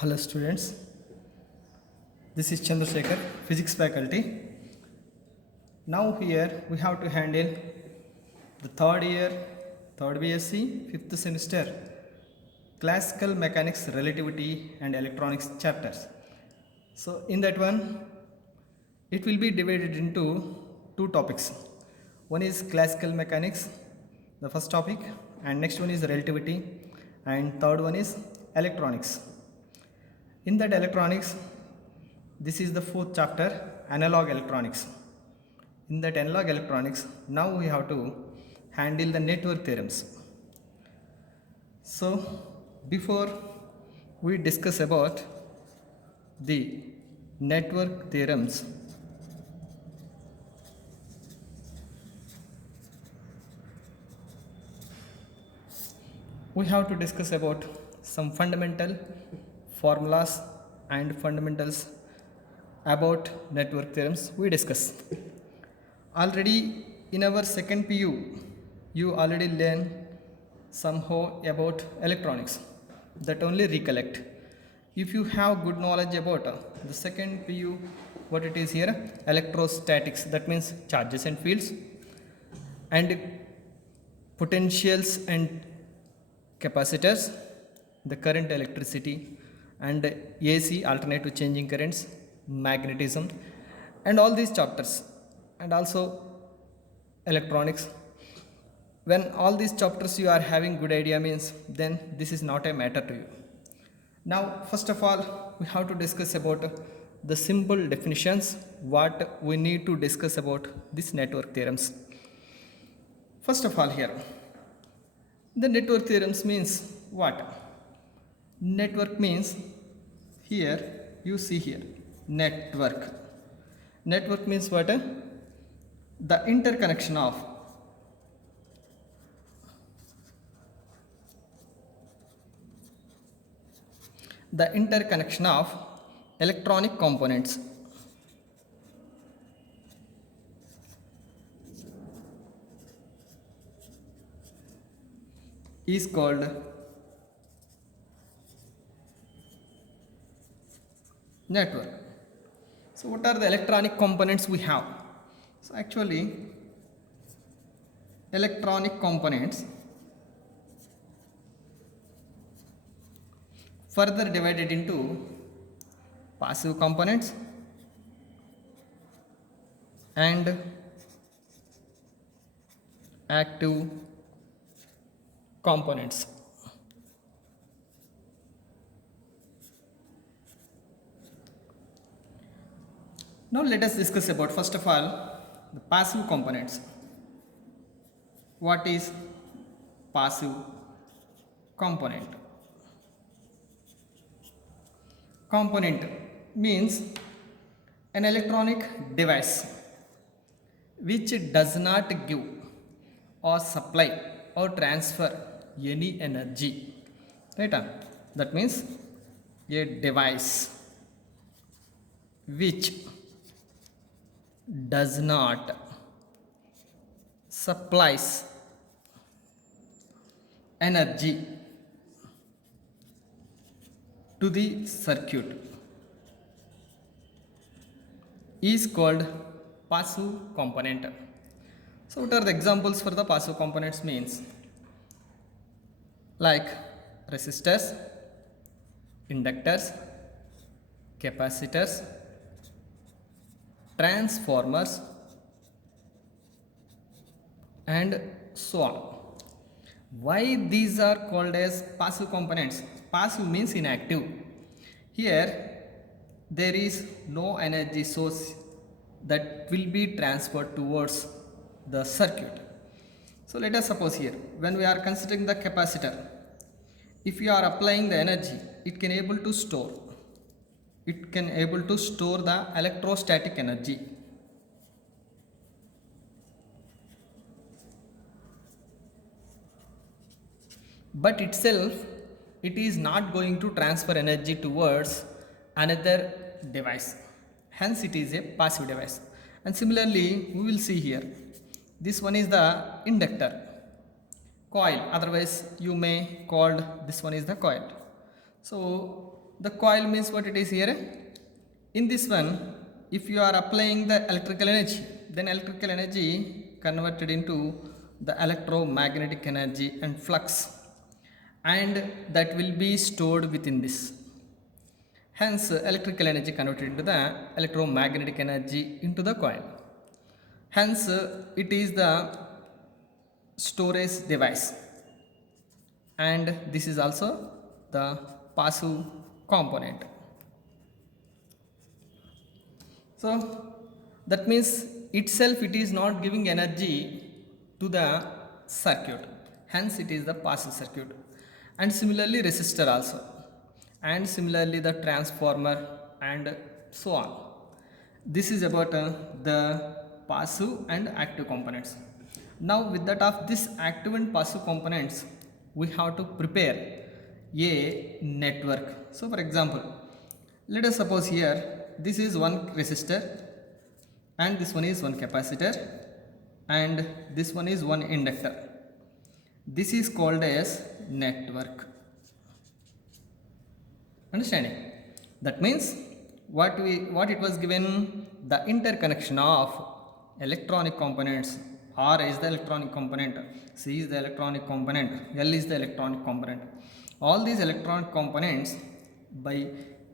Hello students, this is Chandrasekhar, physics faculty. Now here we have to handle the third year, third BSc, fifth semester, classical mechanics, relativity and electronics chapters. So in that one, it will be divided into two topics. One is classical mechanics, the first topic, and next one is relativity, and third one is electronics. In that electronics, this is the fourth chapter, analog electronics. In that analog electronics, now we have to handle the network theorems. So before we discuss about the network theorems, we have to discuss about some fundamental formulas and fundamentals about network theorems we discuss. Already in our second PU, you already learn somehow about electronics. That only recollect. If you have good knowledge about the second PU, what it is here, electrostatics, that means charges and fields, and potentials and capacitors, the current, electricity, and AC, alternative changing currents, magnetism, and all these chapters, and also electronics. When all these chapters you are having good idea means, then this is not a matter to you. Now first of all, we have to discuss about the simple definitions, what we need to discuss about these network theorems. First of all, here the network theorems means what? Network means, here you see here, network. Network means what? The interconnection of electronic components is called network. So what are the electronic components we have? So actually electronic components further divided into passive components and active components. Now let us discuss about, first of all, the passive components. What is passive component? Component means an electronic device which does not give or supply or transfer any energy. Right? That means a device which does not supplies energy to the circuit is called passive component. So what are the examples for the passive components means? Like resistors, inductors, capacitors, transformers, and so on. Why these are called as passive components? Passive means inactive. Here there is no energy source that will be transferred towards the circuit. So let us suppose here, when we are considering the capacitor, if you are applying the energy, it can able to store the electrostatic energy. But itself, it is not going to transfer energy towards another device. Hence it is a passive device. And similarly, we will see here, this one is the inductor, coil, otherwise you may call this one is the coil. So The coil means what it is here. In this one, if you are applying the electrical energy, then electrical energy converted into the electromagnetic energy and flux, and that will be stored within this. Hence, electrical energy converted into the electromagnetic energy into the coil. Hence, it is the storage device, and this is also the passive component. So that means itself it is not giving energy to the circuit, hence it is the passive circuit. And similarly resistor also, and similarly the transformer, and so on. This is about the passive and active components. Now with that of this active and passive components, we have to prepare a network. So for example, let us suppose here this is one resistor, and this one is one capacitor, and this one is one inductor. This is called as network. Understanding? That means what it was given, the interconnection of electronic components. R is the electronic component, C is the electronic component, L is the electronic component. All these electronic components by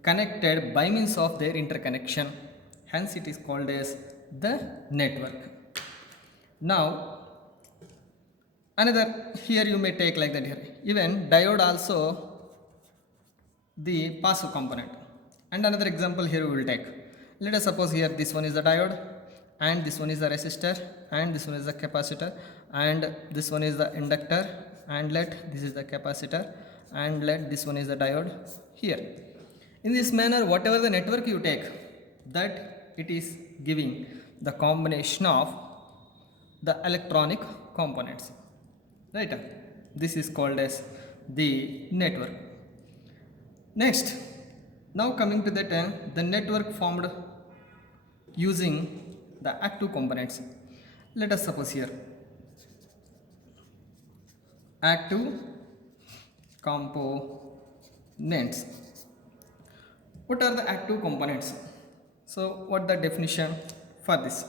connected by means of their interconnection, hence it is called as the network. Now another, here you may take like that here, even diode also the passive component. And another example here we will take. Let us suppose here this one is the diode, and this one is the resistor, and this one is the capacitor, and this one is the inductor, and let this is the capacitor, and let this one is the diode here. In this manner, whatever the network you take, that it is giving the combination of the electronic components, right? This is called as the network. Next, now coming to that, the network formed using the active components. Let us suppose here active components. What are the active components? So what the definition for this?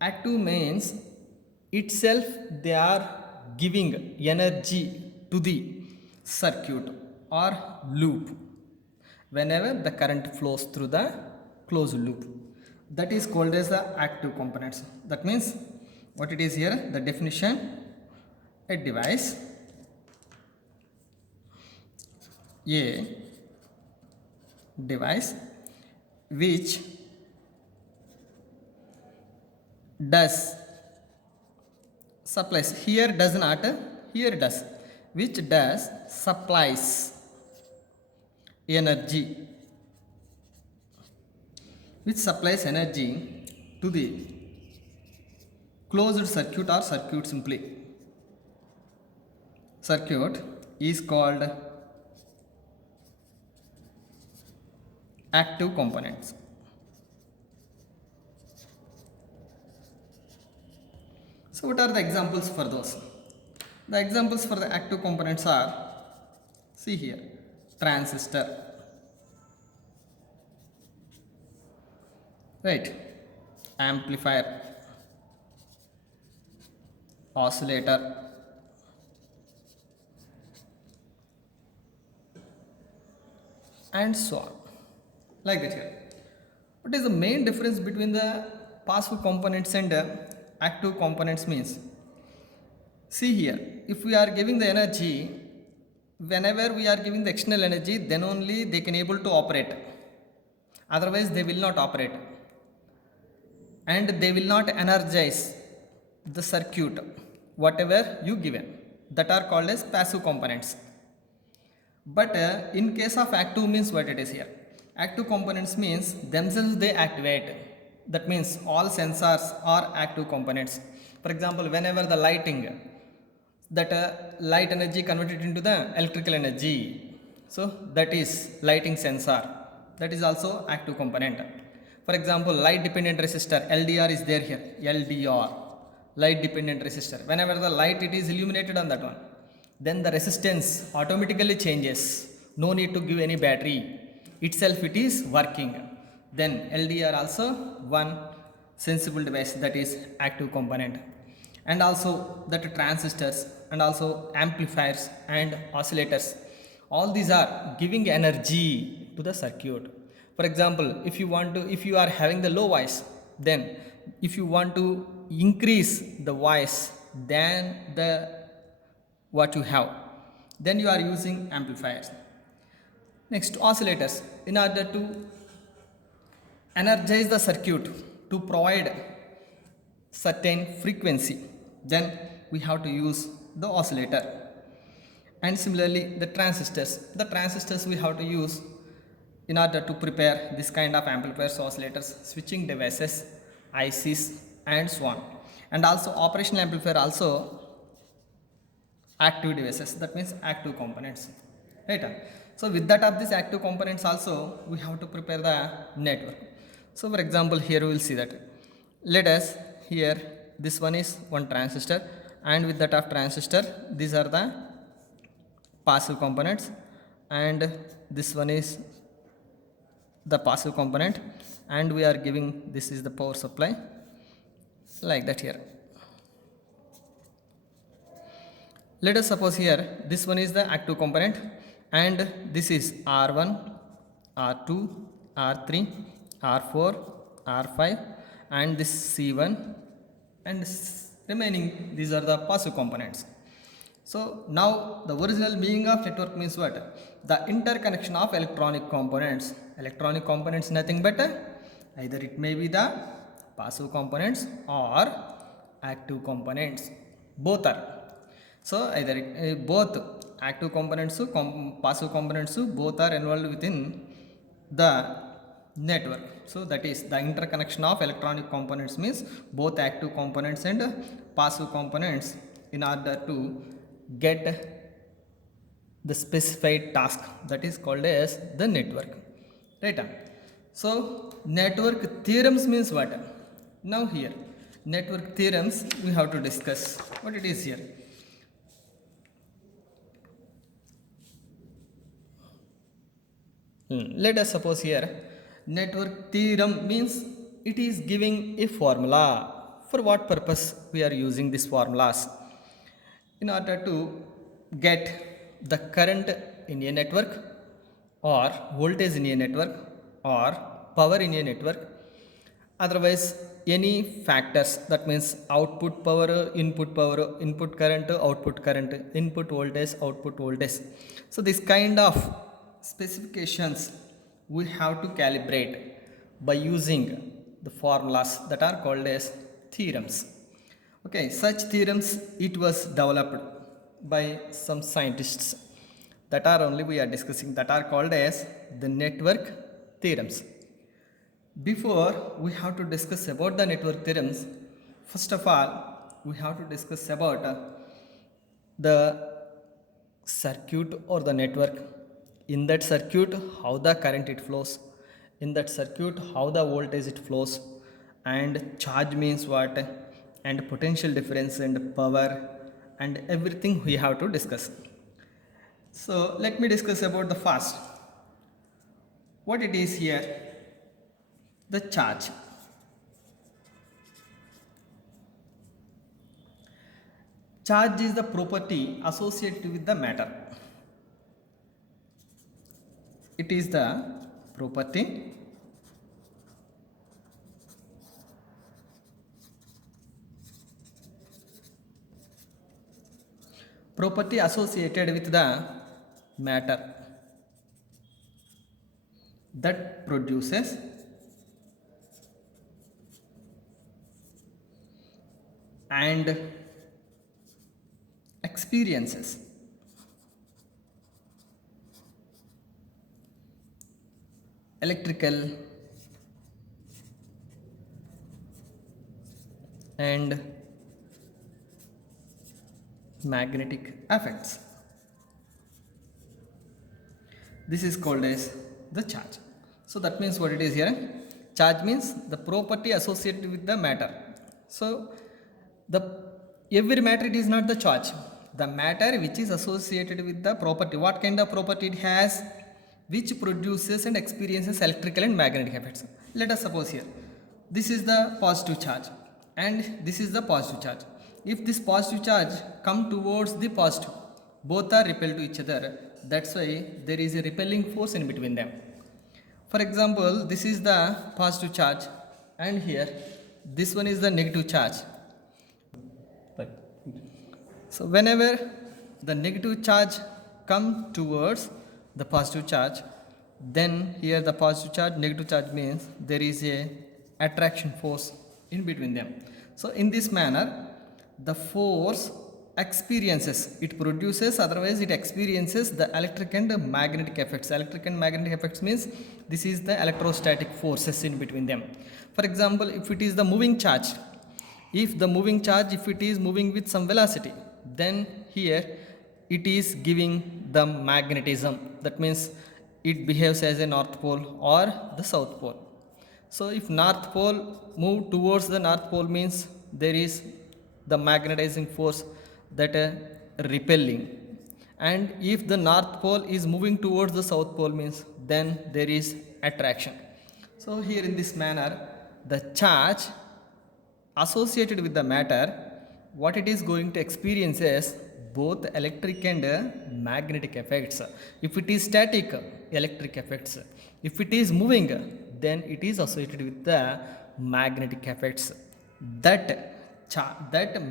Active means itself they are giving energy to the circuit or loop whenever the current flows through the closed loop. That is called as the active components. That means what it is here, the definition: a device which does supplies, here does not, here does, which does supplies energy, which supplies energy to the closed circuit or circuit simply. Circuit is called active components. So what are the examples for those? The examples for the active components are, see here, transistor, right, amplifier, oscillator, and so on, like that here. What is the main difference between the passive components and active components means? See here, if we are giving the energy, whenever we are giving the external energy, then only they can able to operate, otherwise they will not operate, and they will not energize the circuit whatever you given, that are called as passive components. But in case of active means what it is here, active components means themselves they activate. That means all sensors are active components. For example, whenever the lighting, that light energy converted into the electrical energy, so that is lighting sensor, that is also active component. For example, light dependent resistor, LDR is there here, LDR, light dependent resistor. Whenever the light it is illuminated on that one, then the resistance automatically changes. no need to give any battery, itself it is working. Then LDR also one sensible device, that is active component. And also that transistors and also amplifiers and oscillators, all these are giving energy to the circuit. For example, if you are having the low voice, then if you want to increase the voice than the what you have, then you are using amplifiers. Next, oscillators, in order to energize the circuit to provide certain frequency, then we have to use the oscillator. And similarly the transistors we have to use in order to prepare this kind of amplifiers, oscillators, switching devices, ICs and so on. And also operational amplifier also active devices, that means active components, right? So with that of these active components also we have to prepare the network. So for example, here we will see that, let us here this one is one transistor, and with that of transistor these are the passive components, and this one is the passive component, and we are giving this is the power supply, like that here. Let us suppose here this one is the active component, and this is R1, R2, R3, R4, R5, and this C1, and remaining these are the passive components. So now the original meaning of network means what? The interconnection of electronic components. Electronic components nothing but either it may be the passive components or active components, both are. So either both active components, passive components, both are involved within the network. So that is the interconnection of electronic components means both active components and passive components in order to get the specified task, that is called as the network, right? So network theorems means what? Now here network theorems we have to discuss what it is here. Let us suppose here network theorem means it is giving a formula. For what purpose we are using these formulas? In order to get the current in a network, or voltage in a network, or power in a network, otherwise any factors, that means output power, input current, output current, input voltage, output voltage. So this kind of specifications we have to calibrate by using the formulas that are called as theorems. Okay, such theorems it was developed by some scientists, that are only we are discussing, that are called as the network theorems. Before we have to discuss about the network theorems, first of all we have to discuss about the circuit or the network. In that circuit how the current it flows, in that circuit how the voltage it flows, and charge means what, and potential difference and power, and everything we have to discuss. So let me discuss about the first, what it is here, the charge. Charge is the property associated with the matter. It is the property associated with the matter that produces and experiences electrical and magnetic effects. This is called as the charge. So that means what it is here, charge means the property associated with the matter. So the every matter it is not the charge, The matter which is associated with the property. What kind of property it has? Which produces and experiences electrical and magnetic effects. Let us suppose here, this is the positive charge and this is the positive charge. If this positive charge come towards the positive, both are repelled to each other. That's why there is a repelling force in between them. For example, this is the positive charge and here this one is the negative charge. So whenever the negative charge come towards the positive charge, then here the positive charge, negative charge means there is a attraction force in between them. So in this manner, the force experiences, it produces, otherwise it experiences the electric and magnetic effects. Electric and magnetic effects means this is the electrostatic forces in between them. For example, if it is the moving charge, if the moving charge, if it is moving with some velocity, then here it is giving the magnetism. That means it behaves as a north pole or the south pole. So if north pole move towards the north pole means there is the magnetizing force that repelling, and if the north pole is moving towards the south pole means then there is attraction. So here in this manner, the charge associated with the matter, what it is going to experience is both electric and magnetic effects. If it is static, electric effects. If it is moving, then it is associated with the magnetic effects. That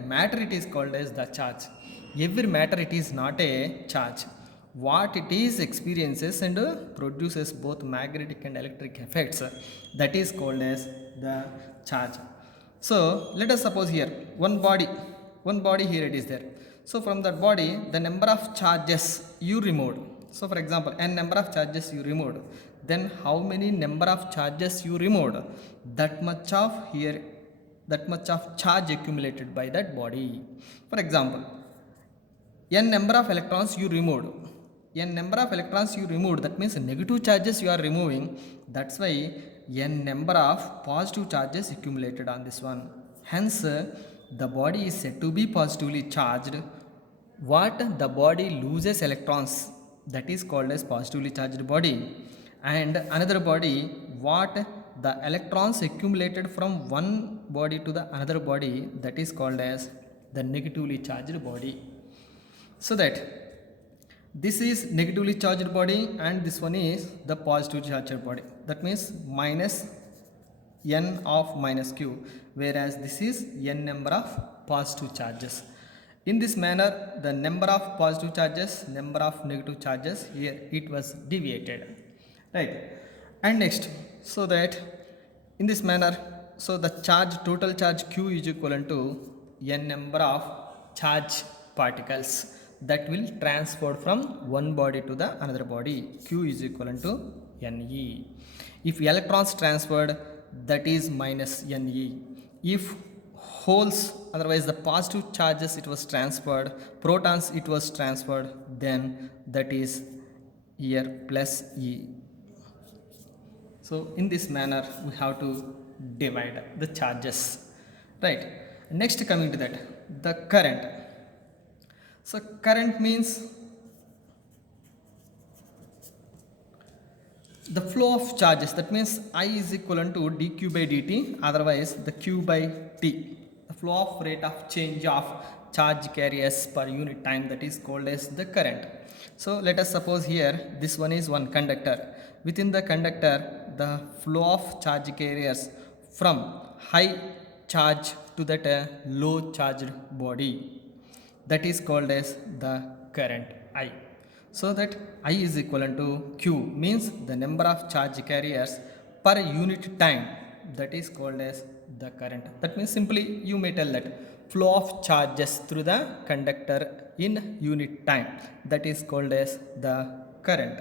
matter it is called as the charge. Every matter it is not a charge. What it is experiences and produces both magnetic and electric effects, that is called as the charge. So let us suppose here one body here it is there. So from that body, the number of charges you removed. So for example, n number of charges you removed, then how many number of charges you removed, that much of charge accumulated by that body. For example, n number of electrons you removed, that means negative charges you are removing. That's why n number of positive charges accumulated on this one. Hence the body is said to be positively charged. What the body loses electrons, that is called as positively charged body. And another body, what the electrons accumulated from one body to the another body, that is called as the negatively charged body. So that this is negatively charged body and this one is the positive charged body. That means minus n of minus q, whereas this is n number of positive charges. In this manner, the number of positive charges, number of negative charges, here it was deviated, right? And next, so that in this manner, so the charge, total charge q is equivalent to n number of charge particles that will transfer from one body to the another body. Q is equivalent to Ne. If electrons transferred, that is minus Ne. If holes, otherwise the positive charges it was transferred, protons it was transferred, then that is here plus E. So in this manner we have to divide the charges, right? Next, coming to that, the current. So current means the flow of charges. That means I is equivalent to dq by dt, otherwise the q by t. The flow of rate of change of charge carriers per unit time, that is called as the current. So let us suppose here this one is one conductor. Within the conductor, the flow of charge carriers from high charge to that low charged body, that is called as the current I. So that I is equivalent to Q, means the number of charge carriers per unit time, that is called as the current. That means simply you may tell that flow of charges through the conductor in unit time, that is called as the current,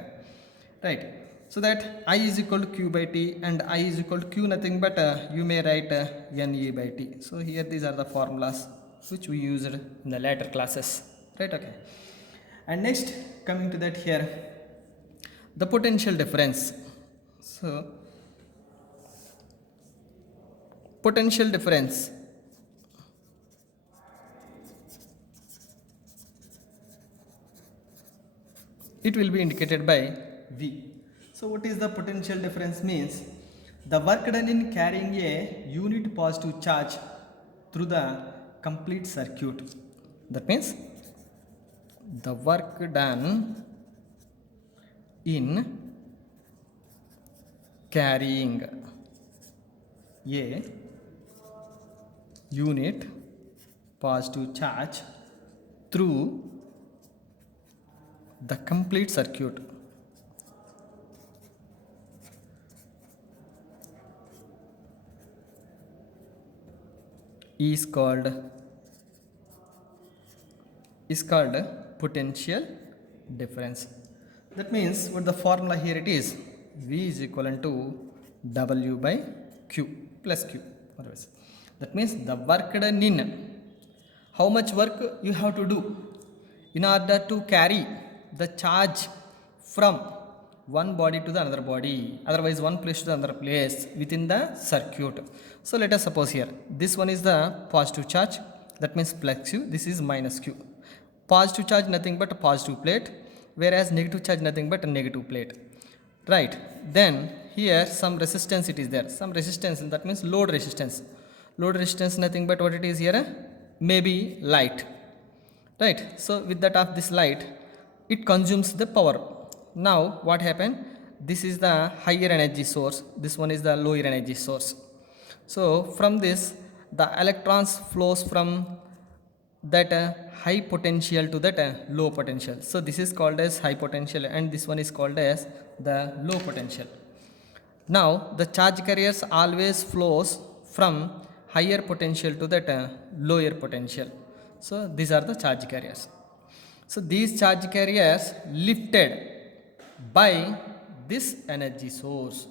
right? So that I is equal to Q by T and I is equal to Q nothing but you may write Ne by T. So here these are the formulas which we used in the later classes, right? Okay. And next, coming to that here, the potential difference. So potential difference it will be indicated by V. So what is the potential difference means? The work done in carrying a unit positive charge through the complete circuit. That means the work done in carrying a unit positive charge through the complete circuit is called potential difference. That means what the formula here it is, V is equivalent to W by Q plus Q. That means the work done in, how much work you have to do in order to carry the charge from one body to the another body, otherwise one place to the another place within the circuit. So let us suppose here this one is the positive charge, that means plus Q, this is minus Q. Positive charge nothing but a positive plate, whereas negative charge nothing but a negative plate, right? Then here some resistance it is there, some resistance, that means load resistance. Load resistance nothing but what it is here, maybe light, right? So with that of this light it consumes the power. Now what happened, this is the higher energy source, this one is the lower energy source. So from this the electrons flows from that high potential to that low potential. So this is called as high potential and this one is called as the low potential. Now the charge carriers always flows from higher potential to that lower potential. So these are the charge carriers. So these charge carriers lifted by this energy source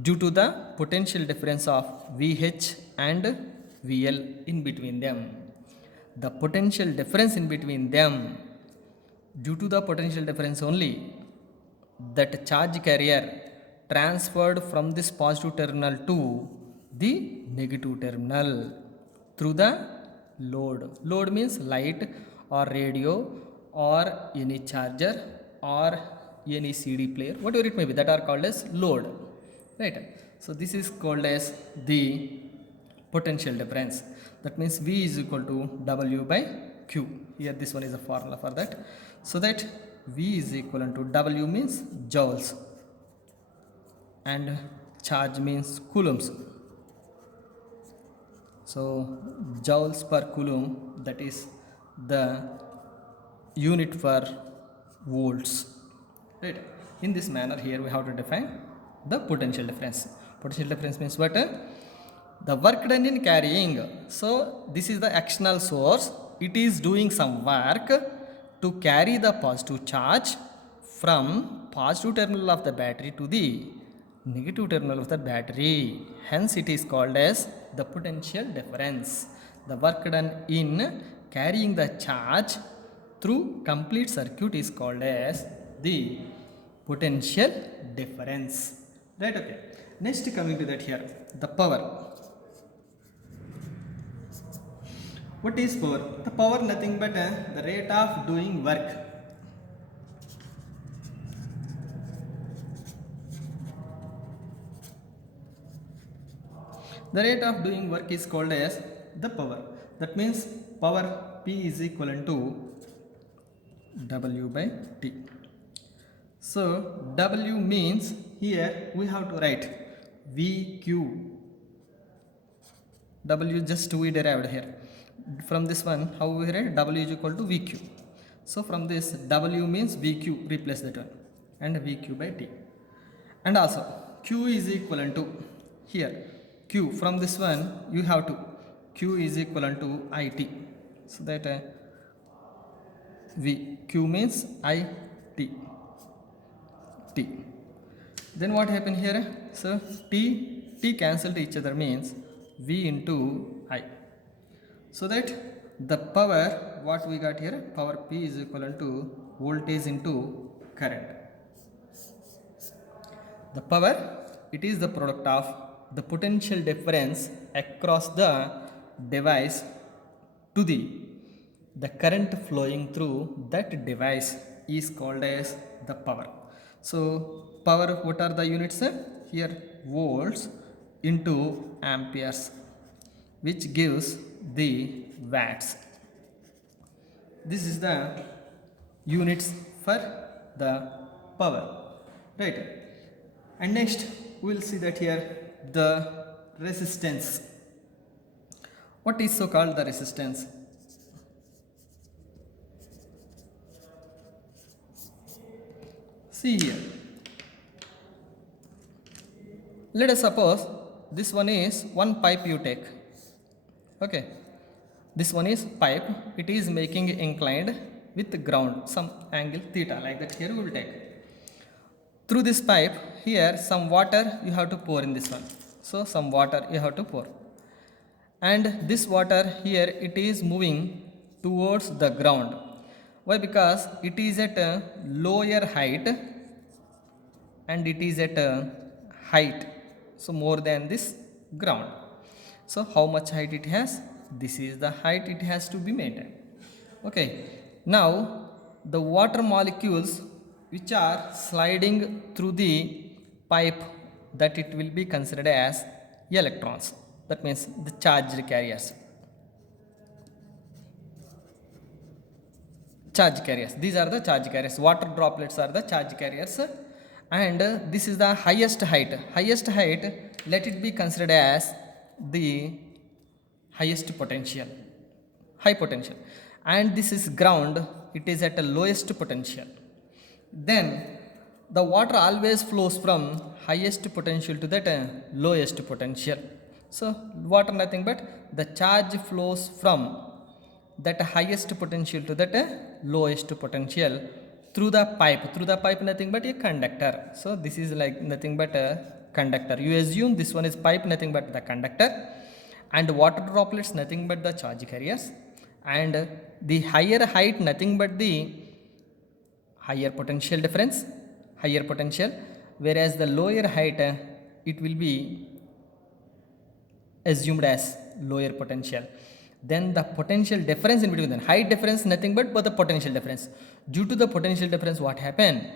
due to the potential difference of VH and VL in between them. The potential difference in between them, due to the potential difference only, that charge carrier transferred from this positive terminal to the negative terminal through the load. Load means light or radio or any charger or any CD player, whatever it may be, that are called as load, right? So this is called as the potential difference. That means V is equal to W by Q. Here this one is a formula for that. So that V is equivalent to W means joules and charge means coulombs. So joules per coulomb, that is the unit for volts, right? In this manner here we have to define the potential difference. Potential difference means what? The work done in carrying. So this is the external source, it is doing some work to carry the positive charge from positive terminal of the battery to the negative terminal of the battery. Hence it is called as the potential difference. The work done in carrying the charge through complete circuit is called as the potential difference, right? Okay, next coming to that here, the power. What is power? The power nothing but the rate of doing work. The rate of doing work is called as the power. That means power P is equivalent to W by T. So W means here we have to write VQ. W just we derived here. From this one, how we write? W is equal to VQ. So from this W means VQ, replace that one, and VQ by T. And also Q is equivalent to here Q. From this one you have to Q is equivalent to IT. So that V Q means IT. T. Then what happened here? So T cancel to each other means V into I. So that the power, what we got here, power P is equivalent to voltage into current. The power, it is the product of the potential difference across the device to the current flowing through that device is called as the power. So power, what are the units? Here volts into amperes, which gives the watts. This is the units for the power, right? And next we will see that here the resistance. What is so called the resistance? See here, let us suppose this one is one pipe you take. Okay, this one is pipe, it is making inclined with ground, some angle theta, like that. Here we will take through this pipe. Here some water you have to pour in this one, so some water you have to pour, and this water here it is moving towards the ground. Why? Because it is at a lower height and it is at a height, so more than this ground. So how much height it has? This is the height it has to be maintained. Okay, now the water molecules which are sliding through the pipe, that it will be considered as electrons, that means the charged carriers. Charge carriers, these are the charge carriers. Water droplets are the charge carriers, and this is the highest height. Highest height, let it be considered as the highest potential, high potential, and this is ground, it is at a lowest potential. Then the water always flows from highest potential to that lowest potential. So water nothing but the charge flows from that highest potential to that lowest potential through the pipe. Through the pipe nothing but a conductor. So this is like nothing but a conductor. You assume this one is pipe, nothing but the conductor, and water droplets nothing but the charge carriers, and the higher height nothing but the higher potential difference, higher potential, whereas the lower height it will be assumed as lower potential. Then the potential difference in between, then height difference nothing but the potential difference. Due to the potential difference, what happen?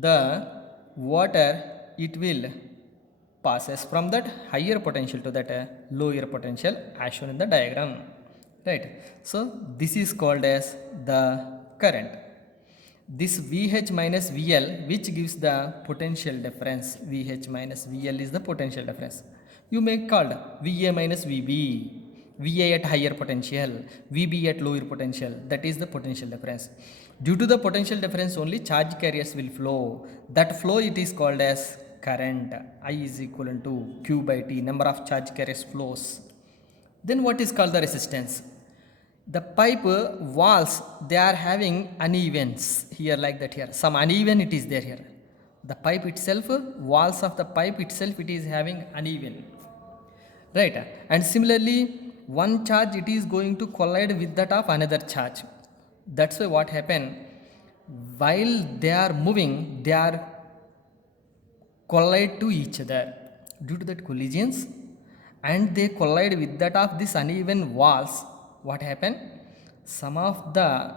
The water it will passes from that higher potential to that lower potential as shown in the diagram, right? So this is called as the current. This VH minus VL, which gives the potential difference. VH minus VL is the potential difference. You may call VA minus VB. VA at higher potential, VB at lower potential, that is the potential difference. Due to the potential difference only charge carriers will flow. That flow it is called as current. I is equivalent to Q by T, number of charge carriers flows. Then what is called the resistance? The pipe walls, they are having unevens here, like that. Here some uneven it is there. Here the pipe itself, walls of the pipe itself, it is having uneven, right? And similarly one charge it is going to collide with that of another charge. That's why what happen, while they are moving, they are collide to each other. Due to that collisions, and they collide with that of this uneven walls, what happen? Some of the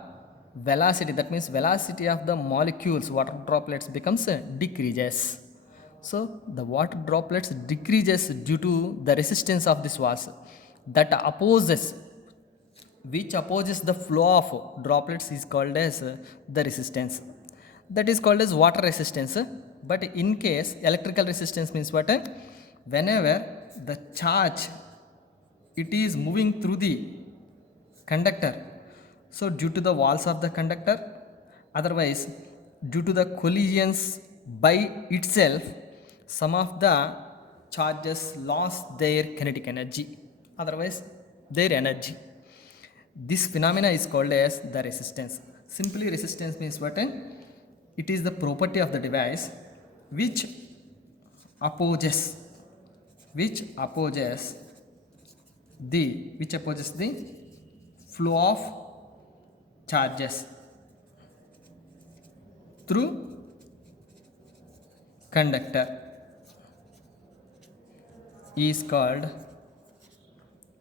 velocity, that means velocity of the molecules, water droplets becomes decreases. So the water droplets decreases due to the resistance of this walls that opposes, which opposes the flow of droplets is called as the resistance. That is called as water resistance. But in case electrical resistance means what? Whenever the charge it is moving through the conductor, so due to the walls of the conductor, otherwise due to the collisions by itself, some of the charges lost their kinetic energy, otherwise their energy. This phenomena is called as the resistance. Simply resistance means what? It is the property of the device which opposes the flow of charges through conductor is called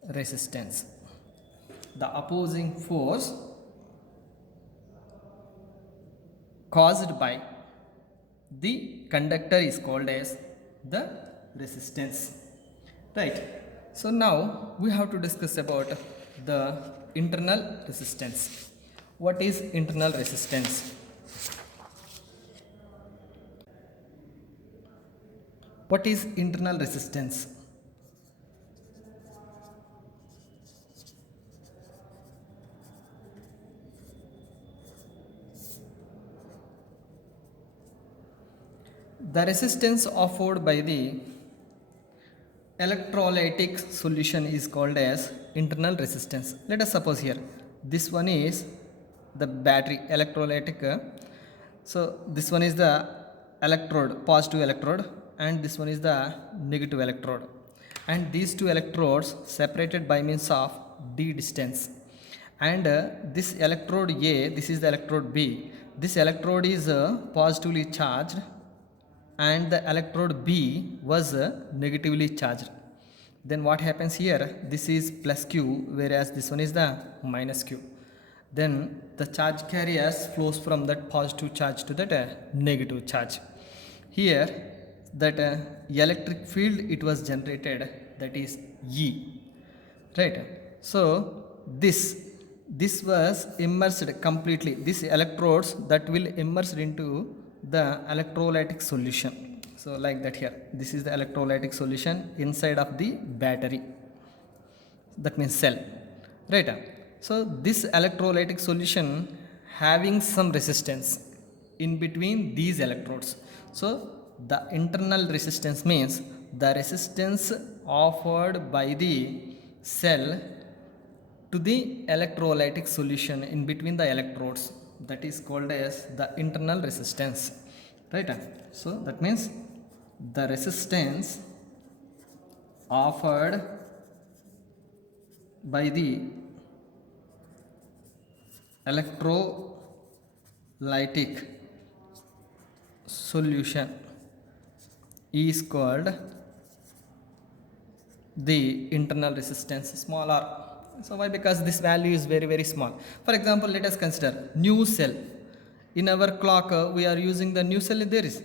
resistance. The opposing force caused by the conductor is called as the resistance, right? So now we have to discuss about the internal resistance. What is internal resistance? What is internal resistance? The resistance offered by the electrolytic solution is called as internal resistance. Let us suppose here this one is the battery electrolytic. So this one is the electrode, positive electrode, and this one is the negative electrode, and these two electrodes separated by means of d distance. And this electrode A, this is the electrode B. This electrode is positively charged and the electrode B was negatively charged. Then what happens here? This is plus Q, whereas this one is the minus Q. Then the charge carriers flows from that positive charge to that negative charge. Here that electric field it was generated, that is E, right? So this was immersed completely, these electrodes that will immerse into the electrolytic solution. So like that here, this is the electrolytic solution inside of the battery, that means cell, right? So this electrolytic solution having some resistance in between these electrodes. So the internal resistance means the resistance offered by the cell to the electrolytic solution in between the electrodes, that is called as the internal resistance, right? So that means the resistance offered by the electrolytic solution is called the internal resistance, small r. So why? Because this value is very very small. For example, let us consider new cell. In our clock we are using the new cell. There is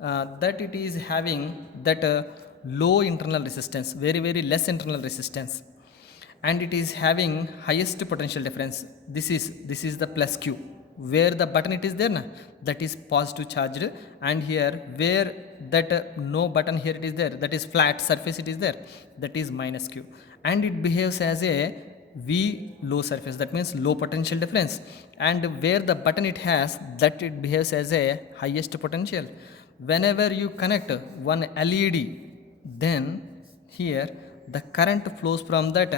that it is having that low internal resistance, very very less internal resistance, and it is having highest potential difference. This is the plus Q, where the button it is there na, that is positive charged, and here where that no button here it is there, that is flat surface it is there, that is minus Q, and it behaves as a V low surface, that means low potential difference, and where the button it has, that it behaves as a highest potential. Whenever you connect one LED, then here the current flows from that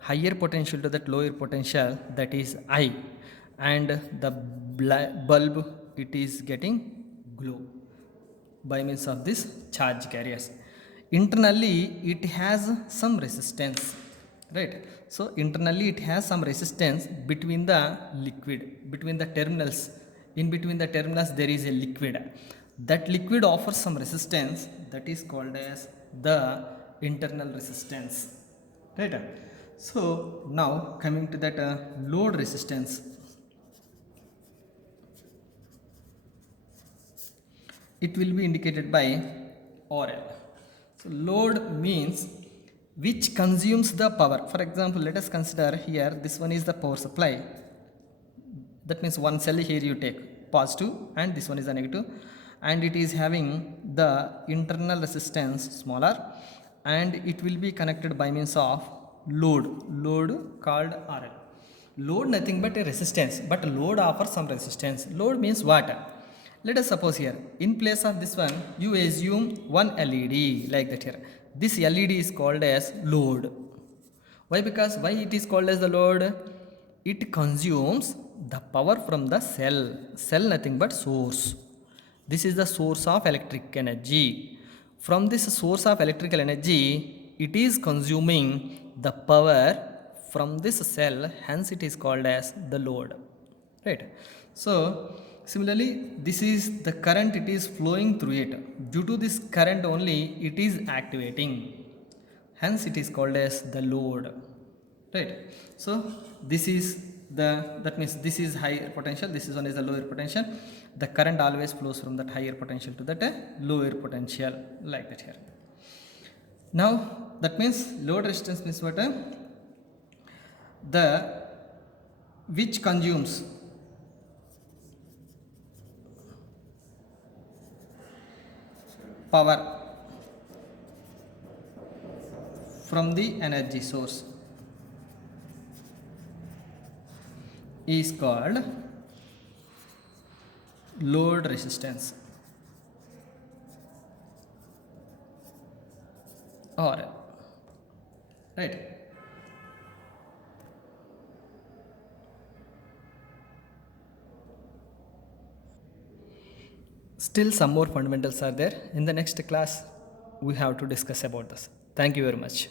higher potential to that lower potential, that is I, and the bulb it is getting glow by means of this charge carriers. Internally it has some resistance, right? So internally it has some resistance between the liquid, between the terminals. In between the terminals there is a liquid. That liquid offers some resistance, that is called as the internal resistance, right? So now coming to that load resistance. It will be indicated by RL. So load means which consumes the power. For example, let us consider here this one is the power supply. That means one cell here you take positive and this one is the negative, and it is having the internal resistance smaller, and it will be connected by means of load called RL. Load nothing but a resistance, but load offers some resistance. Load means what? Let us suppose here in place of this one you assume one LED like that here. This LED is called as load. Why? Because why it is called as the load? It consumes the power from the cell. Cell nothing but source. This is the source of electric energy. From this source of electrical energy, it is consuming the power from this cell, hence it is called as the load, right? So similarly, this is the current, it is flowing through it. Due to this current only it is activating, hence it is called as the load, right? So this is that means this is higher potential, this is one is the lower potential. The current always flows from that higher potential to that lower potential, like that here. Now that means load resistance means what? The which consumes power from the energy source is called load resistance, or right. Still some more fundamentals are there. In the next class we have to discuss about this. Thank you very much.